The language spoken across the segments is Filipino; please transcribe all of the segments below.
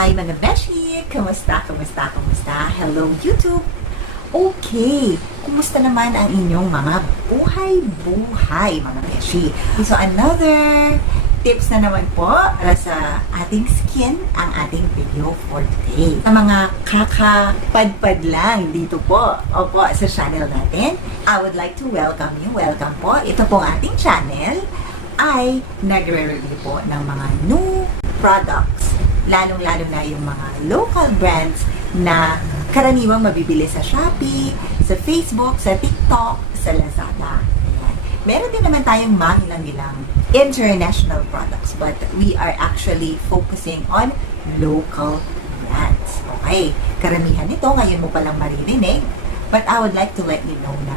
Hi mga beshi! Kumusta? Kumusta? Kumusta? Hello YouTube! Okay, kumusta naman ang inyong mga buhay-buhay mga beshi? So another tips na naman po para sa ating skin ang ating video for today. Sa mga kakapadpad lang dito po, opo, sa channel natin, I would like to welcome you. Welcome po. Ito po ang ating channel ay nagre-review po ng mga new products, lalong-lalo na yung mga local brands na karaniwang mabibili sa Shopee, sa Facebook, sa TikTok, sa Lazada. Ayan. Meron din naman tayong mangilang-ilang international products, but we are actually focusing on local brands. Okay, karamihan nito ngayon mo palang maririnig, but I would like to let you know na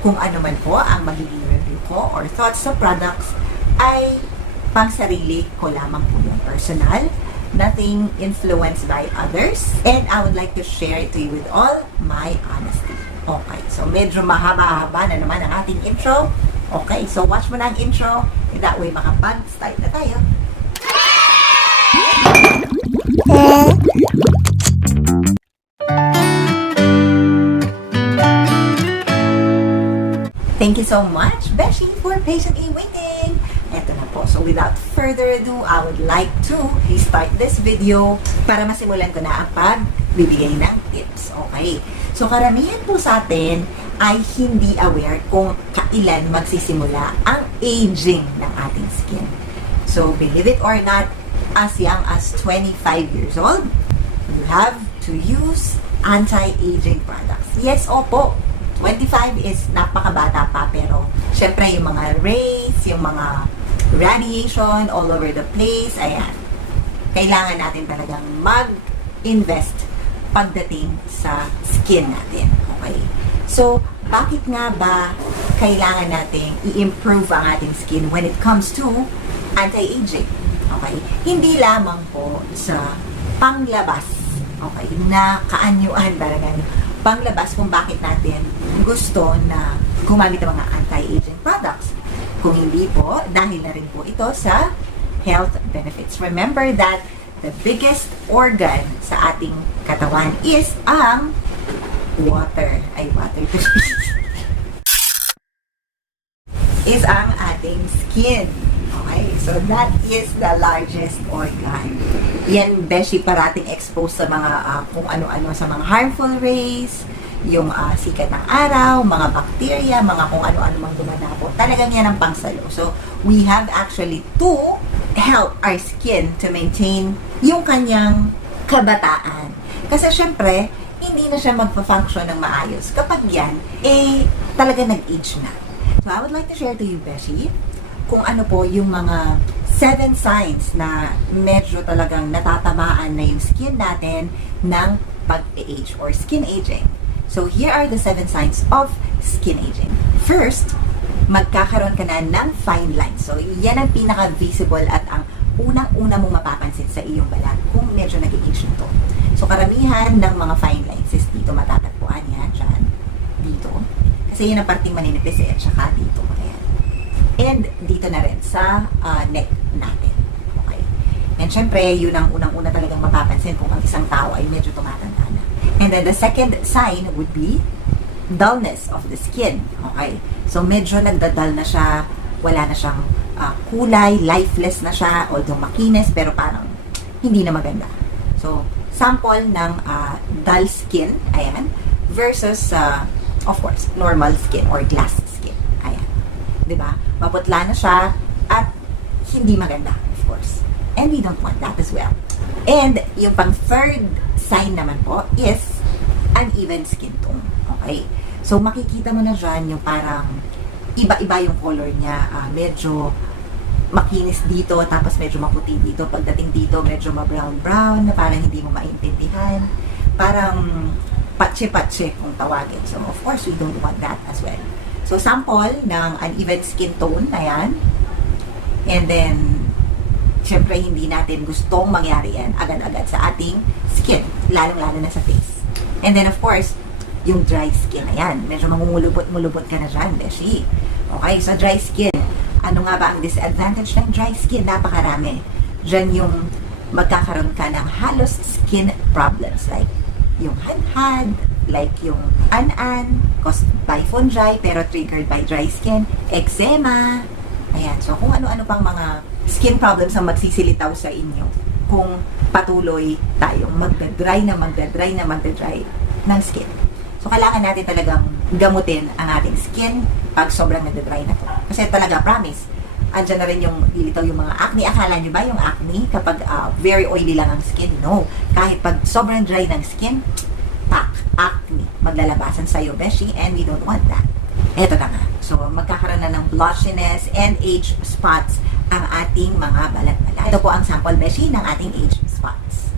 kung ano man po ang magiging review ko or thoughts sa products ay pang sarili ko lamang po yung personal, nothing influenced by others, and I would like to share it to you with all my honesty. Okay, so medyo mahaba-haba na naman ang ating intro. Okay, so watch mo na ang intro, and that way makapag-start na tayo. Thank you so much, Beshi, for patiently waiting. Eto na po. So without further ado, I would like to restart this video para masimulan ko na ang pagbibigay ng tips. Okay. So karamihan po sa atin ay hindi aware kung kailan magsisimula ang aging ng ating skin. So believe it or not, as young as 25 years old, you have to use anti-aging products. Yes, opo. 25 is napakabata pa, pero syempre yung mga rays, yung mga radiation all over the place, ayan. Kailangan natin talagang mag-invest pagdating sa skin natin. Okay? So, bakit nga ba kailangan nating i-improve ang ating skin when it comes to anti-aging? Okay? Hindi lamang po sa panglabas, okay, na kaanyuan talagang panglabas kung bakit natin gusto na gumamit ng mga anti-aging products. Kung hindi po, dahil na rin po ito sa health benefits. Remember that the biggest organ sa ating katawan is ang water. Ay, water to is ang ating skin. Okay? So, that is the largest organ. Yan, beshi, parating exposed sa mga kung ano-ano, sa mga harmful rays, yung sikat ng araw, mga bacteria, mga kung ano-ano mang dumadapo. Talagang yan ang pangsalo. So, we have actually to help our skin to maintain yung kanyang kabataan. Kasi syempre, hindi na siya magpa-function ng maayos kapag yan, talaga nag-age na. So, I would like to share to you, Beshi, kung ano po yung mga 7 signs na medyo talagang natatamaan na yung skin natin ng pag-age or skin aging. So, here are the 7 signs of skin aging. First, magkakaroon ka na ng fine lines. So, yan ang pinaka-visible at ang unang-una mong mapapansin sa iyong balat kung medyo nag-age nito. So, karamihan ng mga fine lines is dito matatagpuan yan, dyan, dito. Kasi yun ang parting maninipis at saka dito. Ayan. And dito na rin sa neck natin. Okay. And syempre, yun ang unang-una talagang mapapansin kung ang isang tao ay medyo tumatanda na. And then the second sign would be dullness of the skin. Okay. So medyo nagdadal na siya, wala na siyang kulay, lifeless na siya, although makinis, pero parang hindi na maganda. So, sample ng dull skin, ayan, versus, of course, normal skin or glass skin. Ayan. Diba? Maputla na siya at hindi maganda, of course. And we don't want that as well. And yung pang third sign naman po is uneven skin tone. Okay? So, makikita mo na dyan yung parang iba-iba yung color niya. Medyo makinis dito, tapos medyo maputi dito. Pagdating dito, medyo ma-brown-brown na parang hindi mo maintindihan. Parang patse-patse kung tawagin. So, of course, we don't want that as well. So, sample ng uneven skin tone na yan. And then, syempre, hindi natin gustong mangyari yan agad-agad sa ating skin, lalong-lalo na sa face. And then, of course, yung dry skin na yan. Medyo mangungulubot-mulubot ka na dyan, beshi. Okay, so dry skin. Ano nga ba ang disadvantage ng dry skin? Napakarami. Dyan yung magkakaroon ka ng halos skin problems like yung hadhad, like yung an-an, caused by fungi pero triggered by dry skin, eczema, ayan. So, kung ano-ano pang mga skin problems ang magsisilitaw sa inyo kung patuloy tayong magdadry ng skin. So, kailangan natin talagang gamutin ang ating skin pag sobrang nagdadry na to. Kasi talaga, promise, andyan na rin yung lilitaw yung mga acne. Akala nyo ba yung acne kapag very oily lang ang skin? No. Kahit pag sobrang dry ng skin, acne maglalabasan sa'yo, beshi, and we don't want that. Eto na nga. So, magkakaroon na ng blotchiness and age spots ang ating mga balat-balat. Ito po ang sample, beshi, ng ating age spots.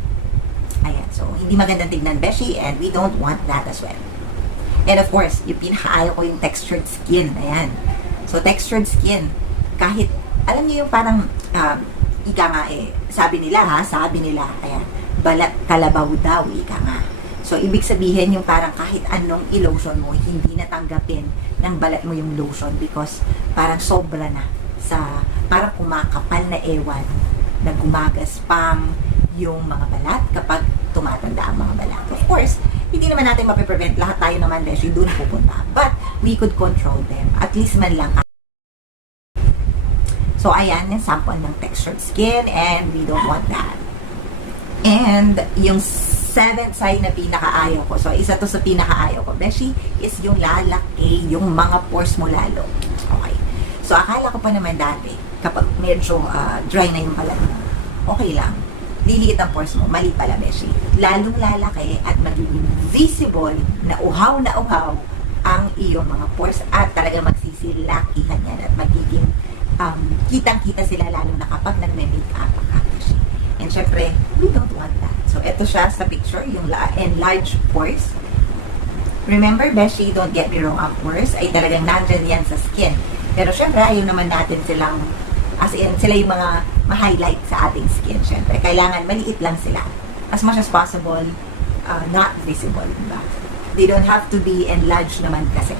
Ayan. So, hindi magandang tignan, beshi, and we don't want that as well. And of course, yung pinakaayaw ko yung textured skin. Ayan. So, textured skin, kahit, alam niyo yung parang, ika nga sabi nila, ayan, balat kalabaw daw, ika nga. So, ibig sabihin yung parang kahit anong i-lotion mo, hindi natanggapin ng balat mo yung lotion because parang sobra na sa, parang kumakapal na ewan na gumagaspang yung mga balat kapag tumatanda ang mga balat. Of course, hindi naman natin mapiprevent, lahat tayo naman, beshi, doon pupunta. But, we could control them. At least man lang. So, ayan, yung sample ng textured skin and we don't want that. And, yung 7th sign na pinakaayaw ko. So, isa to sa pinakaayaw ko, beshi, is yung lalaki, yung mga pores mo lalo. Okay. So, akala ko pa naman dati, kapag medyo dry na yung balat mo, okay lang. Liliit ang pores mo, mali pala, beshi. Lalong lalaki at magiging visible na uhaw ang iyong mga pores at talaga magsisilakihan yan at magiging kitang-kita sila lalo na kapag nagme-makeup ka. And syempre, we don't want that. So, ito siya sa picture, yung enlarged pores. Remember, beshi, don't get me wrong, ang pores ay talagang nandyan yan sa skin. Pero syempre, ayaw naman natin silang, as in, sila yung mga ma-highlight sa ating skin. Syempre, kailangan maliit lang sila. As much as possible, not visible. Diba? They don't have to be enlarged naman kasi.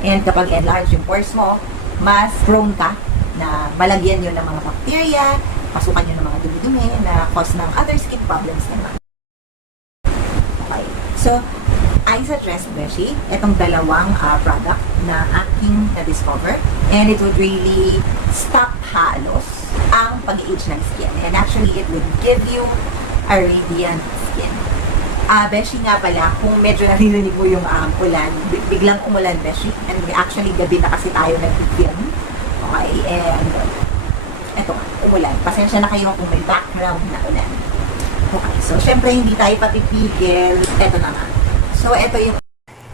And kapag enlarged yung pores mo, mas prone ka na malagyan yun ng mga bacteria, pasukan nyo ng mga dumi-dumi na cause ng other skin problems naman. Okay. So, I suggest, beshi, itong dalawang product na aking na-discover and it would really stop halos ang pag-age ng skin. And actually, it would give you a radiant skin. Beshi nga pala, kung medyo naririnig mo yung ulan, biglang umulan, beshi. And actually, gabi na kasi tayo nag-film. Okay, and eto nga, umulan. Pasensya na kayo kung may background na ulan. Okay, so syempre hindi tayo papipigil. Eto na nga. So eto yung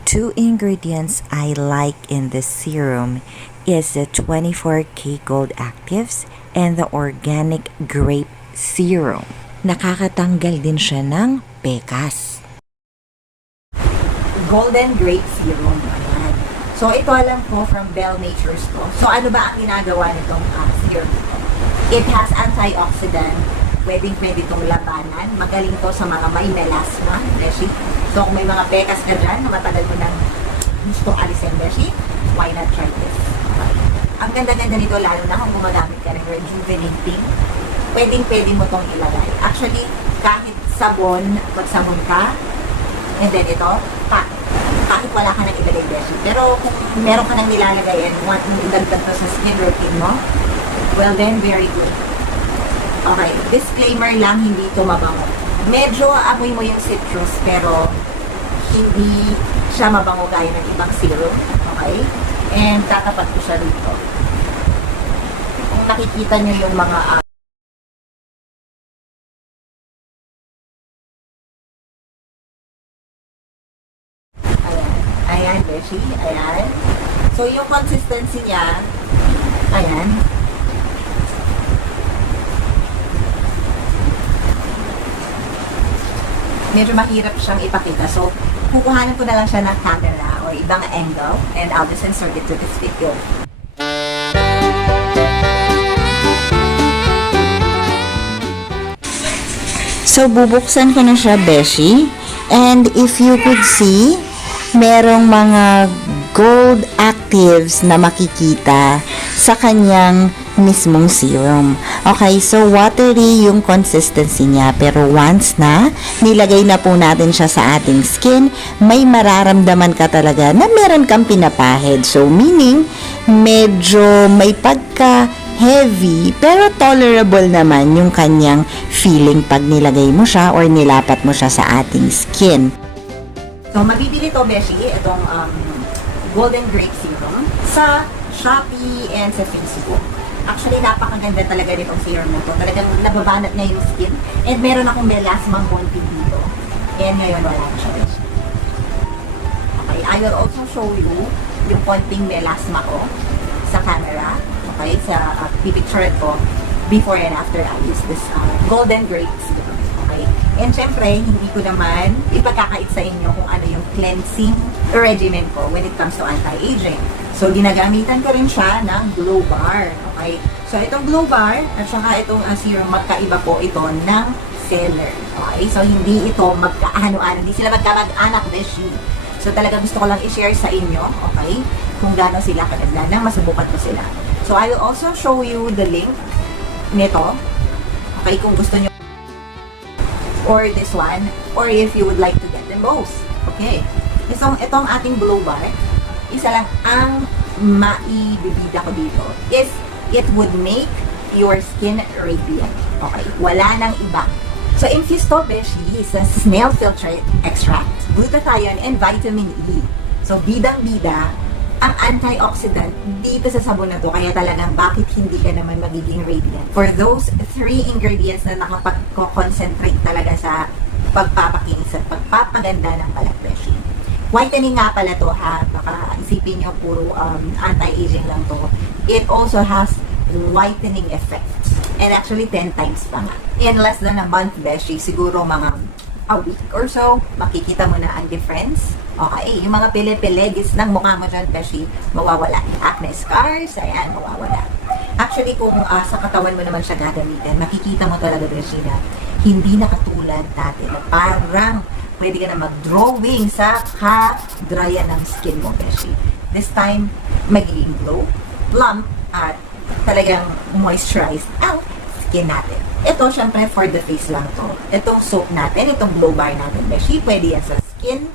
2 ingredients I like in this serum is the 24K Gold Actives and the Organic Grape Serum. Nakakatanggal din siya ng pekas. Golden Grape Serum. Ayan. So ito alam ko from Bell Nature's to. So ano ba ang ginagawa nitong serum? It has antioxidant, pwedeng-pwede itong labanan. Magaling to sa mga may melasma, beshi. So, kung may mga pekas ka dyan na matagal mo nang gusto alisin, beshi, why not try this? Okay. Ang ganda-ganda nito, lalo na kung gumagamit ka ng rejuvenating, pwedeng-pwede mo itong ilagay. Actually, kahit sabon, magsabon ka, and then ito, kahit wala ka nang ilagay, beshi. Pero kung meron ka nang nilalagay and want mong idagdag to sa skin routine mo, well then, very good. Okay, disclaimer lang, hindi ito mabango. Medyo amoy mo yung citrus, pero hindi siya mabango gaya ng ibang serum. Okay? And tatapat ko siya dito. Kung nakikita nyo yung mga ayan, beshi, ayan. So, yung consistency niya, ayan. Medyo mahirap siyang ipakita. So, kukuhanin ko na lang siya ng camera or ibang angle and I'll just insert it to this video. So, bubuksan ko na siya, beshi. And if you could see, merong mga gold actives na makikita sa kanyang mismong serum. Okay, so watery yung consistency niya, pero once na nilagay na po natin siya sa ating skin, may mararamdaman ka talaga na meron kang pinapahid. So meaning, medyo may pagka heavy, pero tolerable naman yung kanyang feeling pag nilagay mo siya or nilapat mo siya sa ating skin. So, mabibili to, Beshi, itong Golden Grape Serum sa Shopee and sa Facebook. Actually, napakaganda talaga nitong serum na to. Talagang nababanat niya yung skin. And meron akong melasma konti dito. And ngayon, wala na siya, Beshi. Okay, I will also show you yung konting melasma ko sa camera. Okay, sa picture ko before and after I use this Golden Grape Serum. Okay, and syempre, hindi ko naman ipagkakait sa inyo kung ano yung cleansing regimen ko when it comes to anti-aging. So, ginagamitan ko rin siya ng Glow Bar. Okay, so itong Glow Bar at saka itong serum, magkaiba po ito ng seller. Okay, so hindi ito magkaano-ano, hindi sila magkamag-anak, Beshi. So, talaga gusto ko lang i-share sa inyo, okay, kung gaano sila kaganda nang masubukan ko sila. So, I will also show you the link nito. Okay, kung gusto nyo. Or this one. Or if you would like to get them both. Okay. Itong ating Glow Bar, isa lang ang maibibida ko dito is it would make your skin radiant. Okay. Wala nang iba. So, infused to, Beshi, sa Snail Filtrate Extract, Glutathione, and Vitamin E. So, bidang-bida ang antioxidant dito sa sabon na to, kaya talagang bakit hindi ka naman magiging radiant. For those 3 ingredients na nakapag-concentrate talaga sa pagpapakinis at pagpapaganda ng balat, Beshi. Whitening nga pala to, ha, baka isipin nyo puro anti-aging lang to. It also has whitening effect. And actually 10 times pa nga. In less than a month, Beshi, siguro mga a week or so, makikita mo na ang difference. Okay, yung mga pili-pilegis ng mukha mo dyan, Beshi, mawawala. Acne scars, ayan, mawawala. Actually, kung sa katawan mo naman siya gagamitin, makikita mo talaga, Beshi, na hindi na katulad dati. Na parang pwede ka na mag-drawing sa ka-dryan ng skin mo, Beshi. This time, magiging glow, plump, at talagang moisturized ang skin natin. Ito, syempre, for the face lang to. Itong soap natin, itong Glow Bar natin, Beshi, pwede yan sa skin,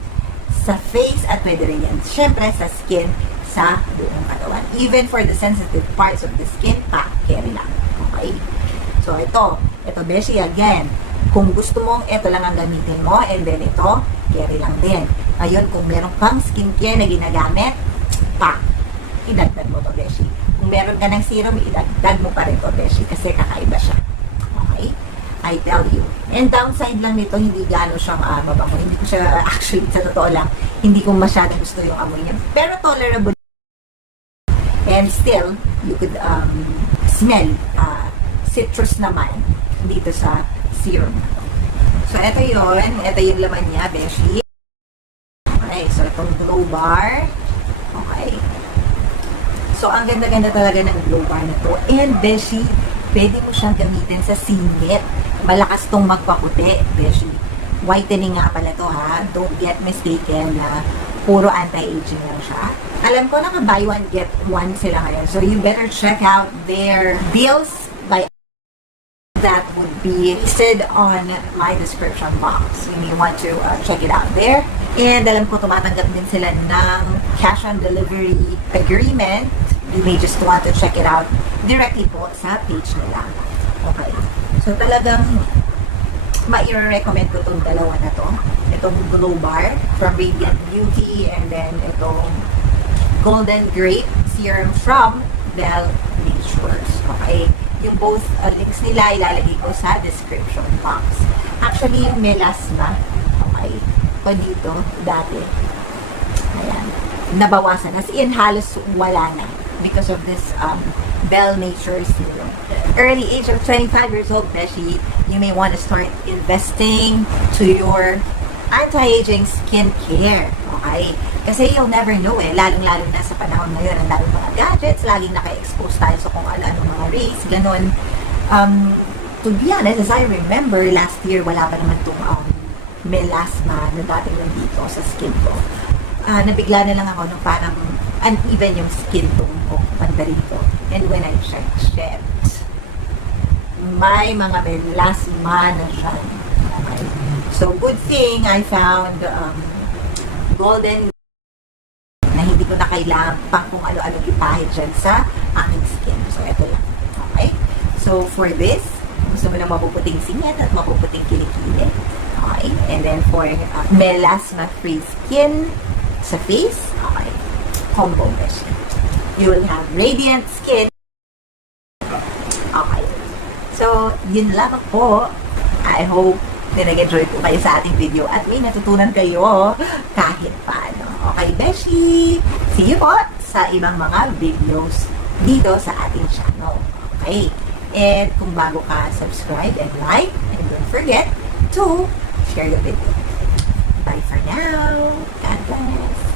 sa face, at pwede rin yan, syempre, sa skin, sa buong katawan. Even for the sensitive parts of the skin, carry lang. Okay? So, ito, Beshi, again, kung gusto mong ito lang ang gamitin mo, and then ito, carry lang din. Ngayon, kung meron kang skincare na ginagamit, idagdag mo to, Beshi. Kung meron ka ng serum, idagdag mo pa rin to, Beshi, kasi kakaiba siya. Okay? I tell you. And downside lang nito, hindi gano'n siyang mabango. Hindi ko siya, actually, sa totoo lang, hindi ko masyadong gusto yung amoy niya. Pero tolerable. And still, you could smell citrus naman dito sa serum. So, ito yun. Ito yung laman niya, Beshi. Okay, so itong Glow Bar. Okay. So, ang ganda-ganda talaga ng Glow Bar na to. And, Beshi, pwede mo siyang gamitin sa singit. Malakas tong magpaputi, Beshi. Whitening nga pala to, ha. Don't get mistaken na puro anti-aging lang siya. Alam ko, naka-buy one, get one sila ngayon. So, you better check out their deals by that would be listed on my description box. You may want to check it out there. And alam ko, tumatanggap din sila ng cash on delivery agreement. You may just want to check it out directly po sa page nila. Okay. So, talagang ma-recommend ko itong dalawa na to. Itong Glow Bar from Radiant Beauty, and then itong Golden Grape Serum from Bell Natures. Okay. Yung both links nila ilalagay ko sa description box. Actually, yung melasma, okay, pa dito, dati, ayan, nabawasan. As in, halos wala na because of this Bell Natures Serum. Early age of 25 years old, Beshi, you may want to start investing to your anti-aging skincare. Okay? Kasi you'll never know eh. Lalong-lalo na sa panahon ngayon, ang daming mga gadgets, laging naka-expose tayo sa kung ano-ano mga rays, ganon. To be honest, as I remember, last year, wala pa naman itong melasma na dating nandito sa skin ko. Nabigla na lang ako nung parang uneven yung skin tone ko, banda rito. And when I checked, may mga melasma na siya. Okay. So, good thing I found golden na hindi ko na kailangan pang kung ano-ano ipahid dyan sa aking skin. So, ito lang. Okay? So, for this, gusto mo na mapuputing singit at mapuputing kilikili. Okay? And then, for melasma-free skin sa face, okay, combo brush. You will have radiant skin. Okay. So, yun lang po. I hope na nag-enjoy po kayo sa ating video at may natutunan kayo kahit paano. Okay, Beshi? See you po sa ibang mga videos dito sa ating channel. Okay? And kung bago ka, subscribe and like. And don't forget to share the video. Bye for now. God bless.